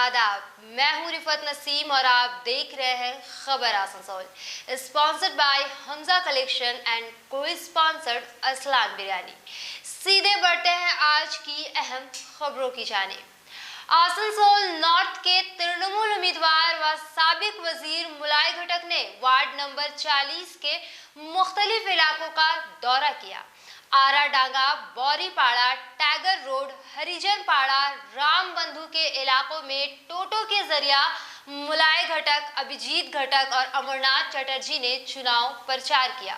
आदाब, मैं हूं रिफत नसीम और आप देख रहे हैं खबर Asansol, sponsored by Hamza collection and को स्पॉन्सर्ड असलान बिरयानी। सीधे बढ़ते हैं आज की अहम खबरों की जानिब। आसनसोल नॉर्थ के तृणमूल उम्मीदवार व साबिक वजीर मुलाई घटक ने वार्ड नंबर 40 के मुख्तलिफ इलाकों का दौरा किया। आरा डांगा, बौरीपाड़ा, टैगर रोड, हरिजन पाड़ा, राम बंधु के इलाकों में टोटो के जरिया मुलाई घटक, अभिजीत घटक और अमरनाथ चटर्जी ने चुनाव प्रचार किया।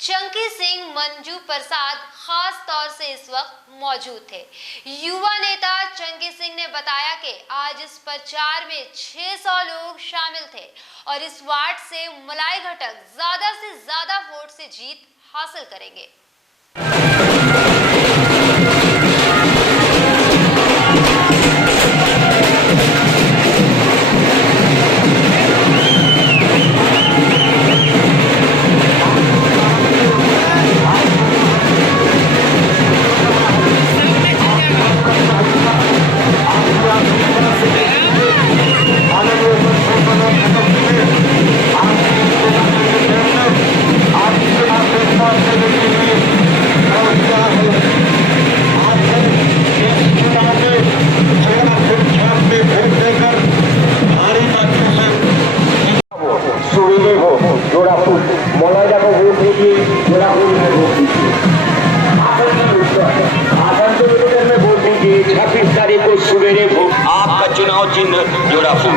चंकी सिंह, मंजू प्रसाद खास तौर से इस वक्त मौजूद थे। युवा नेता चंकी सिंह ने बताया कि आज इस प्रचार में 600 लोग शामिल थे और इस वार्ड से मुलाई घटक ज्यादा से ज्यादा वोट से जीत हासिल करेंगे। आपका चुनाव चिन्ह जोड़ाफू।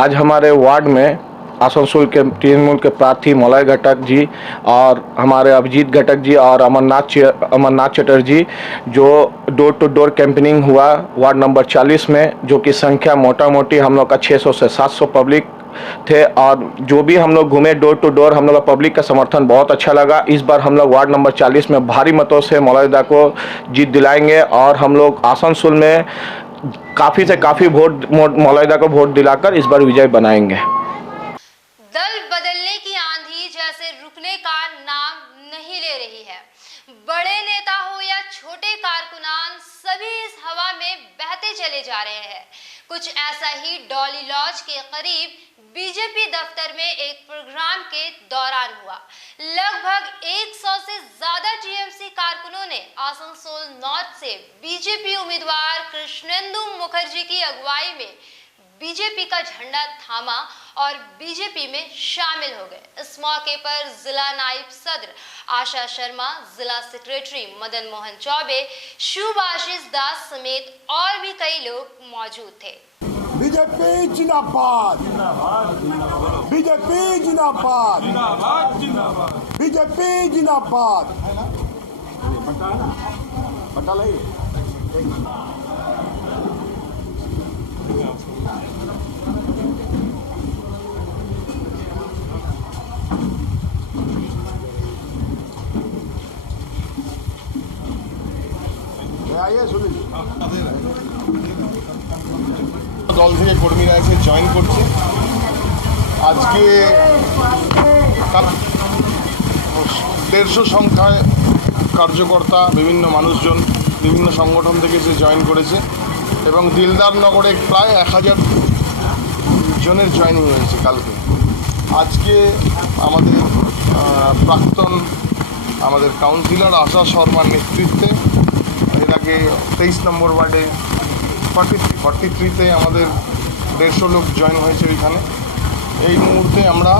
आज हमारे वार्ड में आसनसोल के तृणमूल के प्रार्थी मुलाई घटक जी और हमारे अभिजीत घटक जी और अमरनाथ चटर्जी जो डोर टू डोर कैंपेनिंग हुआ वार्ड नंबर 40 में, जो कि संख्या मोटा मोटी हम लोग का 600 से 700 पब्लिक थे। और जो भी हम लोग घूमे डोर टू डोर, हम लोग का पब्लिक का समर्थन बहुत अच्छा लगा। इस बार हम लोग वार्ड नंबर 40 में भारी मतों से मुलायदा को जीत दिलाएंगे और हम लोग आसनसोल में काफ़ी से काफ़ी वोट मुलायदा को वोट दिलाकर इस बार विजय बनाएंगे। दल बदलने की आंधी जैसे रुकने का नाम नहीं ले रही है। बड़े नेता हो या छोटे कारकुनान, सभी इस हवा में बहते चले जा रहे हैं। कुछ ऐसा ही डॉली लॉज के करीब बीजेपी दफ्तर में एक प्रोग्राम के दौरान हुआ। लगभग 100 से ज्यादा टीएमसी कारकुनों ने आसनसोल नॉर्थ से बीजेपी उम्मीदवार कृष्णेंदु मुखर्जी की अगुवाई में बीजेपी का झंडा थामा और बीजेपी में शामिल हो गए। इस मौके पर जिला नायब सदर आशा शर्मा, जिला सेक्रेटरी मदन मोहन चौबे, सुभाषिष दास समेत और भी कई लोग मौजूद थे। बीजेपी जिंदाबाद, बीजेपी जिंदाबाद, बीजेपी जिंदाबाद। দল থেকে কর্মীরা এসে জয়েন করছে। আজকে 150 সংখ্যায় কার্যকর্তা, বিভিন্ন মানুষজন, বিভিন্ন সংগঠন থেকে এসে জয়েন করেছে এবং দিলদার নগরে প্রায় 1000 জনের জয়েনিং হয়েছে কালকে। আজকে আমাদের প্রাক্তন আমাদের কাউন্সিলর আশা শর্মার নেতৃত্বে এর আগে 23 নম্বর ওয়ার্ডে 43তে আমাদের 150 লোক জয়েন হয়েছে ওইখানে। এই মুহূর্তে আমরা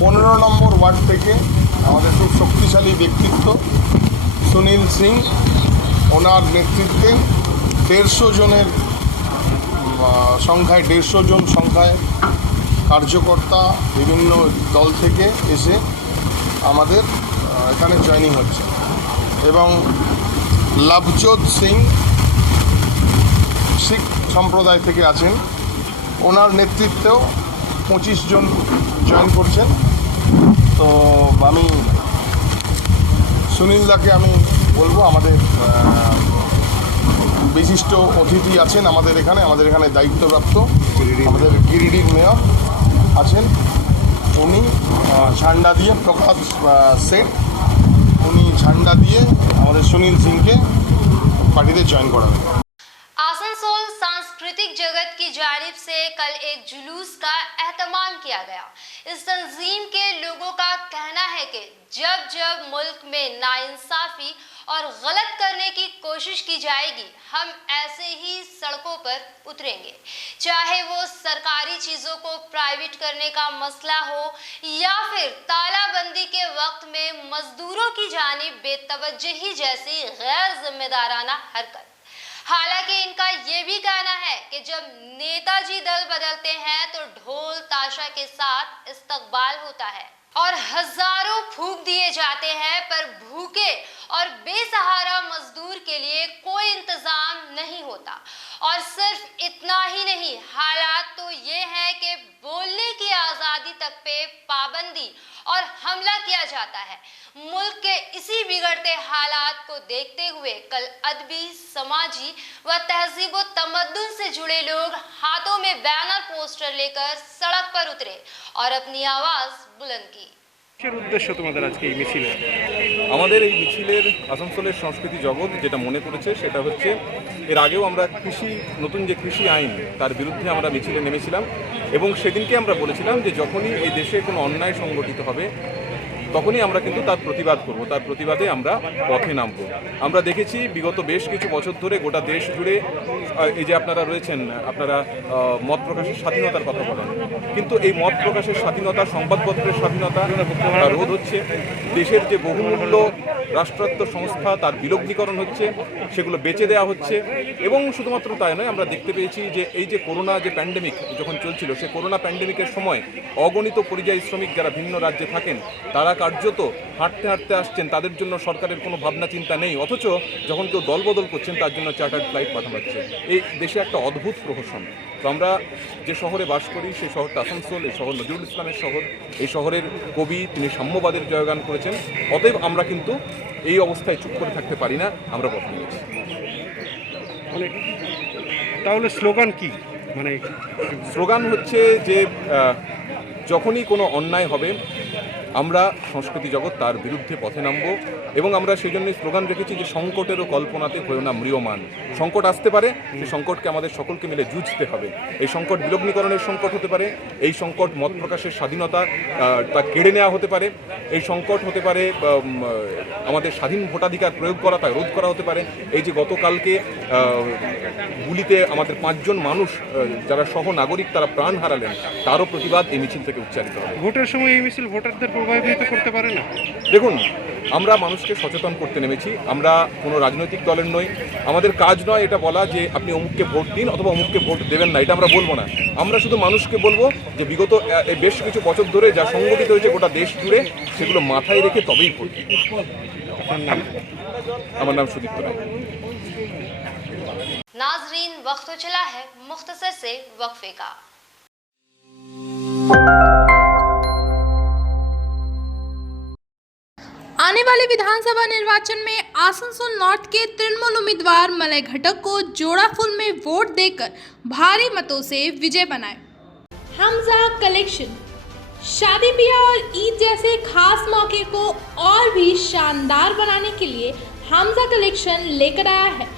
15 নম্বর ওয়ার্ড থেকে আমাদের খুব শক্তিশালী ব্যক্তিত্ব সুনীল সিং, ওনার নেতৃত্বে 150 জনের সংখ্যায় 150 জন সংখ্যায় কার্যকর্তা বিভিন্ন দল থেকে এসে আমাদের এখানে জয়েনিং হচ্ছে এবং লাভজোত সিং শিখ সম্প্রদায় থেকে আছেন, ওনার নেতৃত্বেও 25 জন জয়েন করছেন। তো আমি সুনীলদাকে আমি বলবো, আমাদের বিশিষ্ট অতিথি আছেন আমাদের এখানে দায়িত্বপ্রাপ্ত আমাদের গিরিডির মেয়র আছেন, উনি ঝান্ডা দিয়ে প্রকাশ সেট উনি ঝান্ডা দিয়ে আমাদের সুনীল সিংকে পার্টিতে জয়েন করাবেন। आसनसोल सांस्कृतिक जगत की जानिब से कल एक जुलूस का एहतमाम किया गया। इस तंजीम के लोगों का कहना है कि जब जब मुल्क में नाइंसाफी और गलत करने की कोशिश की जाएगी, हम ऐसे ही सड़कों पर उतरेंगे, चाहे वो सरकारी चीज़ों को प्राइवेट करने का मसला हो या फिर तालाबंदी के वक्त में मजदूरों की जानिब बेतवज्जही जैसी गैर जिम्मेदाराना हरकत। हालांकि इनका ये भी कहना है कि जब नेताजी दल बदलते हैं तो ढोल ताशा के साथ इस्तकबाल होता है और हजारों फूंक दिए जाते हैं, पर भूखे और बेसहारा मजदूर के लिए कोई इंतजाम नहीं होता। और सिर्फ इतना ही नहीं, हालात तो ये है कि बोलने की आज़ादी तक पे पाबंदी और हमला किया जाता है। मुल्क के इसी बिगड़ते हालात को देखते हुए कल अदबी, समाजी व तहजीब व तमद्दुन से जुड़े लोग हाथों में बैनर पोस्टर लेकर सड़क पर उतरे और अपनी आवाज बुलंद की। কিসের উদ্দেশ্য তোমাদের আজকে এই মিছিলে? আমাদের এই মিছিলের আসানসোলের সংস্কৃতি জগৎ যেটা মনে করেছে সেটা হচ্ছে, এর আগেও আমরা নতুন যে কৃষি আইন তার বিরুদ্ধে আমরা মিছিলে নেমেছিলাম এবং সেদিনকে আমরা বলেছিলাম যে যখনই এই দেশে কোনো অন্যায় সংগঠিত হবে তখনই আমরা কিন্তু তার প্রতিবাদ করব, তার প্রতিবাদে আমরা পথে নামব। আমরা দেখেছি বিগত বেশ কিছু বছর ধরে গোটা দেশ জুড়ে এই যে আপনারা রয়েছেন, আপনারা মত প্রকাশের স্বাধীনতার কথা বলেন, কিন্তু এই মত প্রকাশের স্বাধীনতা, সংবাদপত্রের স্বাধীনতা তার রোধ হচ্ছে। দেশের যে বহুমূল্য রাষ্ট্রায়ত্ত সংস্থা তার বিলগ্নীকরণ হচ্ছে, সেগুলো বেচে দেওয়া হচ্ছে। এবং শুধুমাত্র তাই নয়, আমরা দেখতে পেয়েছি যে এই যে করোনা যে প্যান্ডেমিক যখন চলছিল, সেই করোনা প্যান্ডেমিকের সময় অগণিত পরিযায়ী শ্রমিক যারা ভিন্ন রাজ্যে থাকেন তারা কার্যত হাঁটতে হাঁটতে আসছেন, তাদের জন্য সরকারের কোনো ভাবনা চিন্তা নেই, অথচ যখন কেউ দলবদল করছেন তার জন্য চার্টার্ড ফ্লাইট পাঠানো হচ্ছে। এই দেশে একটা অদ্ভুত প্রহসন। তো আমরা যে শহরে বাস করি সেই শহরটা আসানসোল, এই শহর নজরুল ইসলামের শহর, এই শহরের কবি তিনি সাম্যবাদের জয়গান করেছেন। অতএব আমরা কিন্তু এই অবস্থায় চুপ করে থাকতে পারি না, আমরা পথে নিয়েছি। তাহলে স্লোগান কি? মানে স্লোগান হচ্ছে যে যখনই কোনো অন্যায় হবে আমরা সংস্কৃতি জগৎ তার বিরুদ্ধে পথে নামব এবং আমরা সেই জন্যই স্লোগান রেখেছি যে সংকটেরও কল্পনাতে হয়েও না ম্রিয়মান। সংকট আসতে পারে, সেই সংকটকে আমাদের সকলকে মিলে জুঝতে হবে। এই সংকট বিলগ্নীকরণের সংকট হতে পারে, এই সংকট মত প্রকাশের স্বাধীনতা তা কেড়ে নেওয়া হতে পারে, এই সংকট হতে পারে আমাদের স্বাধীন ভোটাধিকার প্রয়োগ করা তা রোধ করা হতে পারে। এই যে গতকালকে গুলিতে আমাদের 5 জন মানুষ যারা সহ নাগরিক তারা প্রাণ হারালেন, তারও প্রতিবাদ এই মিছিল থেকে উচ্চারিত হবে। ভোটের সময় এই মিছিল ভোটারদের প্রভাবিত করতে পারে না? দেখুন, আমরা মানুষকে সচেতন করতে নেমেছি, আমরা কোনো রাজনৈতিক দলের নই। আমাদের কাজ নয় এটা বলা যে আপনি অমুককে ভোট দিন অথবা অমুককে ভোট দেবেন না, এটা আমরা বলবো না। আমরা শুধু মানুষকে বলবো যে বিগত বেশ কিছু বছর ধরে যা সংগঠিত হয়েছে গোটা দেশ জুড়ে, সেগুলো মাথায় রেখে তবেই ভোট দিন। আমার নাম সুদীপ্ত রায়। नाजरीन, वक्त तो चला है मुख्तसर से वक्फे का। आने वाले विधानसभा निर्वाचन में आसनसोल नॉर्थ के तृणमूल उम्मीदवार मलय घटक को जोड़ाफुल में वोट देकर भारी मतों से विजय बनाए। हमजा कलेक्शन शादी ब्याह और ईद जैसे खास मौके को और भी शानदार बनाने के लिए हमजा कलेक्शन लेकर आया है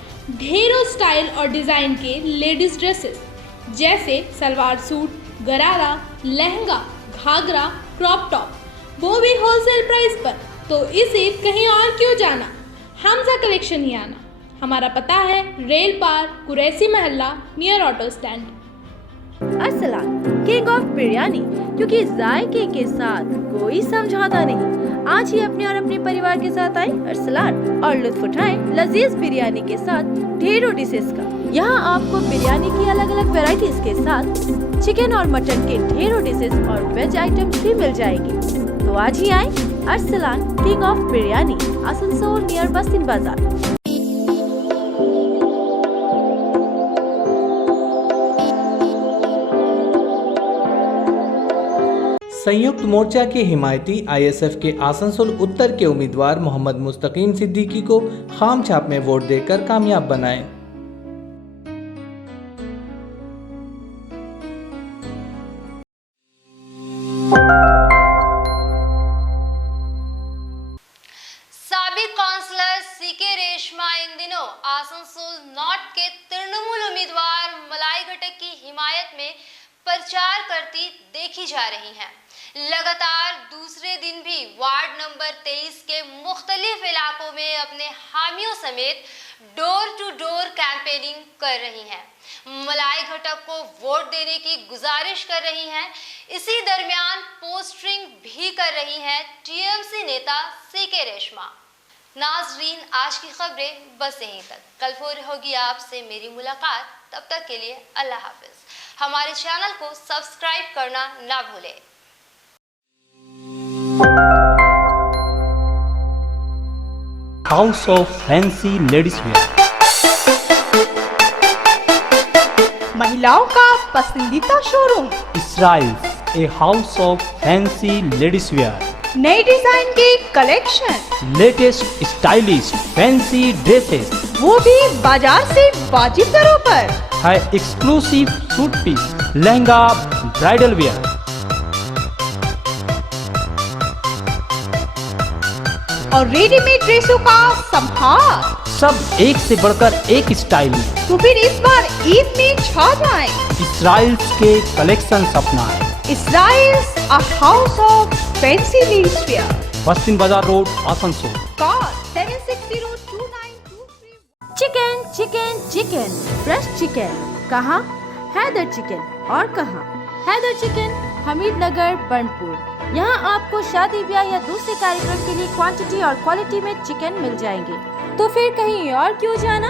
ढेरों स्टाइल और डिज़ाइन के लेडीज ड्रेसेस जैसे सलवार सूट, गरारा, लहंगा, घाघरा, क्रॉप टॉप, वो भी होलसेल प्राइस पर। तो इस ईद कहीं और क्यों जाना, हमजा कलेक्शन ही आना। हमारा पता है रेल पार, कुरैसी महल्ला, near auto stand. Arsalan king of biryani, क्योंकि जायके के साथ कोई समझौता नहीं। आज ही अपने और अपने परिवार के साथ आए अरसलान और लुत्फ उठाएं लजीज बिरयानी के साथ ढेरों डिशेस का। यहाँ आपको बिरयानी की अलग अलग वैरायटीज के साथ चिकन और मटन के ढेरों डिशेस और वेज आइटम्स भी मिल जाएंगे। तो आज ही आए Arsalan king of biryani, Asansol near Bastin Bazar. Sanyukt मोर्चा के हिमायती आईएसएफ के आसनसोल उत्तर के उम्मीदवार मोहम्मद मुस्तकीम सिद्दीकी को खाम छाप में वोट देकर कामयाब बनाएं। हिमायत में प्रचार करती देखी जा रही हैं। लगातार दूसरे दिन भी वार्ड नंबर 23 के मुख्तलिफ इलाकों में अपने हामियों समेत डोर टू डोर कैंपेनिंग कर रही हैं। मलाई घटक को वोट देने की गुजारिश कर रही हैं। इसी दरमियान पोस्टरिंग भी कर रही हैं टीएमसी नेता सीके रेशमा। नाजरीन, आज की खबरें बस यहीं तक। कल फिर होगी आपसे मेरी मुलाकात। तब तक के लिए अल्लाह हाफिज। हमारे चैनल को सब्सक्राइब करना ना भूलें। House of fancy ladies wear, महिलाओं का पसंदीदा शोरूम इसराइल्स, a house of fancy ladies wear, नए डिजाइन के collection, latest stylish fancy dresses, वो भी बाजार से वाजिब दरों पर, है exclusive suit piece, lehenga, bridal wear, और रेडीमेड ड्रेसों का संभार, सब एक से बढ़कर एक स्टाइलिश। तो फिर इस बार ईद में छा जाएं। इसराइल्स के कलेक्शन अपनाएं। Israels, a house of fancy ladies wear, Paschim Bazar road, Asansol. Call 76029223। Chicken chicken chicken fresh chicken कहाँ? हैदर चिकन। और कहाँ? हैदर चिकन, हमीद नगर, बर्नपुर। यहाँ आपको शादी ब्याह या दूसरे कार्यक्रम के लिए क्वांटिटी और क्वालिटी में चिकन मिल जाएंगे। तो फिर कहीं और क्यों जाना?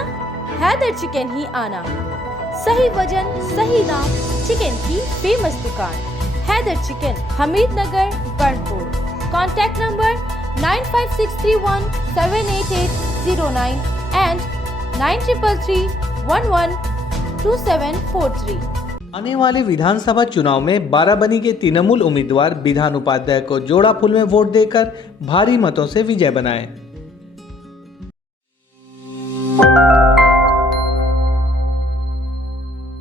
हैदर चिकन ही आना। सही वजन, सही दाम, चिकन की फेमस दुकान Haider chicken, Hamid Nagar, Burnpur. Contact number 9563178809 and 9333112743। आने वाले विधानसभा चुनाव में बाराबनी के तृणमूल उम्मीदवार विधान उपाध्याय को जोड़ा फूल में वोट देकर भारी मतों से विजय बनाएं।